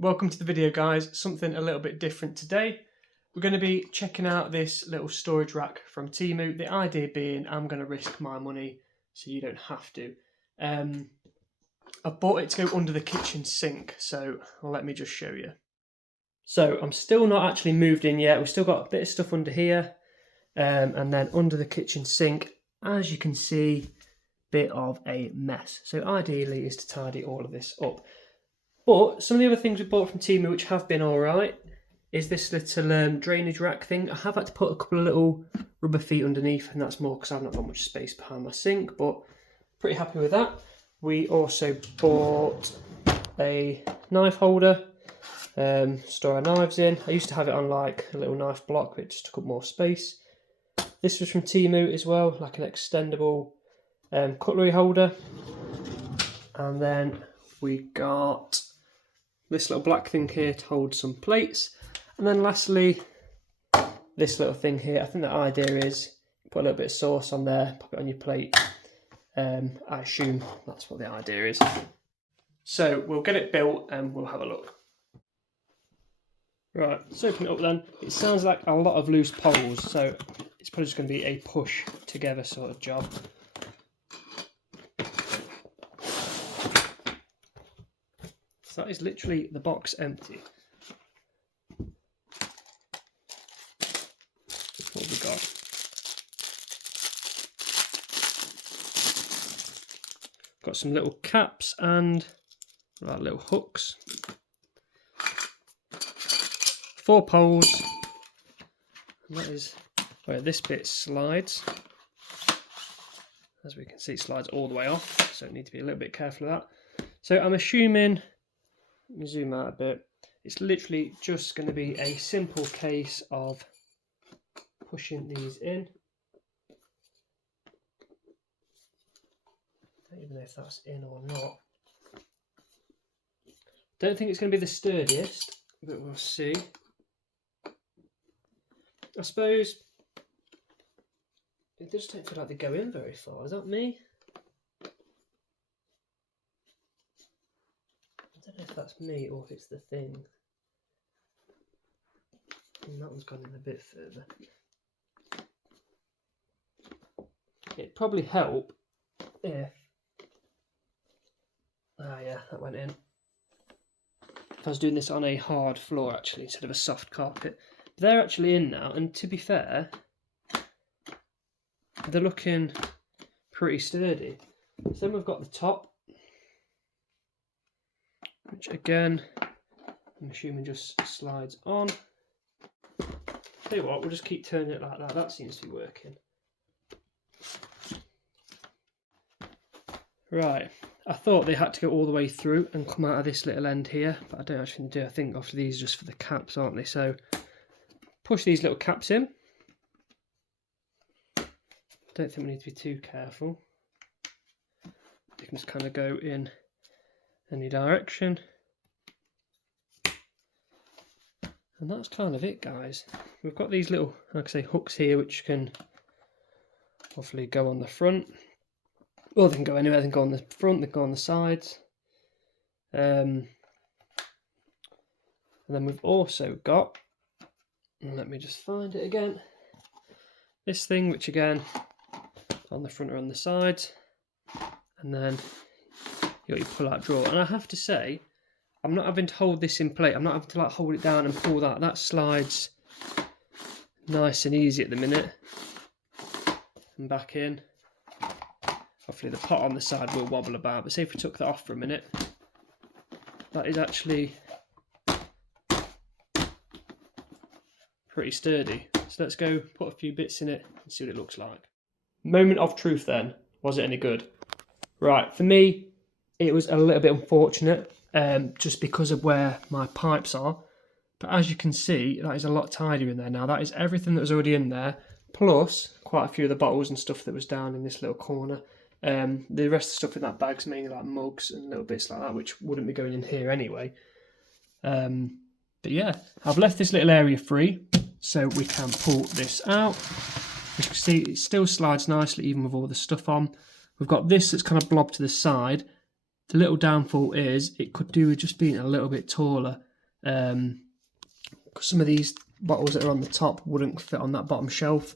Welcome to the video, guys. Something a little bit different today. We're going to be checking out this little storage rack from Temu. The idea being I'm going to risk my money so you don't have to. I bought it to go under the kitchen sink, so let me just show you. So I'm still not actually moved in yet. We've still got a bit of stuff under here, and then under the kitchen sink, as you can see, bit of a mess. So ideally is to tidy all of this up. But some of the other things we bought from Temu which have been alright is this little drainage rack thing. I have had to put a couple of little rubber feet underneath, and that's more because I've not got much space behind my sink, but pretty happy with that. We also bought a knife holder, store our knives in. I used to have it on like a little knife block, but it just took up more space. This was from Temu as well, like an extendable cutlery holder. And then we got this little black thing here to hold some plates. And then lastly, this little thing here. I think the idea is put a little bit of sauce on there, pop it on your plate. I assume that's what the idea is. So we'll get it built and we'll have a look. Right, let's open it up then. It sounds like a lot of loose poles, so it's probably just going to be a push together sort of job. So that is literally the box empty. What have we got? Got some little caps and little hooks. 4 poles. And that is where this bit slides. As we can see, it slides all the way off, so I need to be a little bit careful of that. So I'm assuming, let me zoom out a bit, it's literally just going to be a simple case of pushing these in. I don't even know if that's in or not. Don't think it's going to be the sturdiest, but we'll see. I suppose it just don't feel like they go in very far. Is that me? I don't know if that's me or if it's the thing. And that one's gone in a bit further. It'd probably help if... yeah, that went in. If I was doing this on a hard floor actually instead of a soft carpet. They're actually in now, and to be fair, they're looking pretty sturdy. So then we've got the top, which again, I'm assuming just slides on. Tell you what, we'll just keep turning it like that. That seems to be working. Right, I thought they had to go all the way through and come out of this little end here, but I don't actually do. I think after these are just for the caps, aren't they? So push these little caps in. Don't think we need to be too careful. You can just kind of go in any direction. And that's kind of it, guys. We've got these little, like I say, hooks here which can hopefully go on the front. Well, they can go anywhere. They can go on the front, they can go on the sides. And then we've also got, and let me just find it again, this thing which again on the front or on the sides, and then you got your pull out drawer. And I have to say, I'm not having to hold this in place. I'm not having to like hold it down and pull that. That slides nice and easy at the minute. And back in. Hopefully the pot on the side will wobble about, but say if we took that off for a minute, that is actually pretty sturdy. So let's go put a few bits in it and see what it looks like. Moment of truth then. Was it any good? Right, for me, it was a little bit unfortunate, just because of where my pipes are. But as you can see, that is a lot tidier in there now. That is everything that was already in there, plus quite a few of the bottles and stuff that was down in this little corner. The rest of the stuff in that bag's mainly like mugs and little bits like that, which wouldn't be going in here anyway. But yeah, I've left this little area free so we can pull this out. As you can see, it still slides nicely even with all the stuff on. We've got this that's kind of blobbed to the side. The little downfall is it could do with just being a little bit taller. Because some of these bottles that are on the top wouldn't fit on that bottom shelf.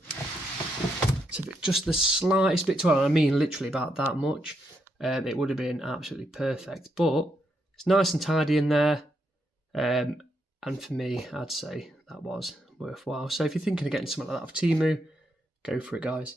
So if it just the slightest bit too high, I mean literally about that much, it would have been absolutely perfect. But it's nice and tidy in there. And for me, I'd say that was worthwhile. So if you're thinking of getting something like that off Temu, go for it, guys.